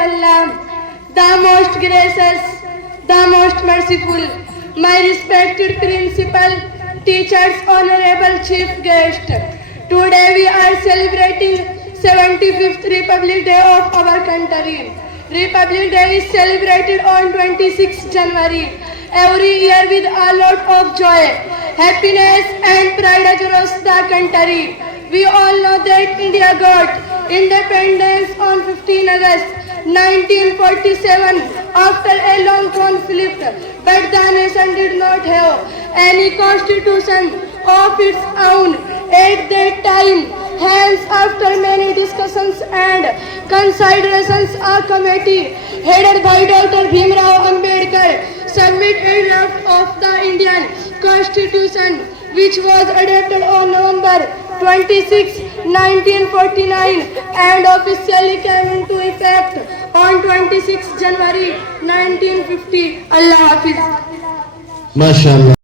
Allah, the most gracious, the most merciful, my respected principal, teachers, honorable chief guest. Today we are celebrating 75th Republic Day of our country. Republic Day is celebrated on 26 January every year with a lot of joy, happiness and pride across the country. We all know that India got independence on 15 August 1947 after a long conflict, but the nation did not have any constitution of its own at that time. Hence, after many discussions and considerations, a committee headed by Dr. Bhimrao Ambedkar submitted a draft of the Indian Constitution, which was adopted on November 26, 1949 and officially came into effect on 26 January 1950. Allah Hafiz. MashaAllah.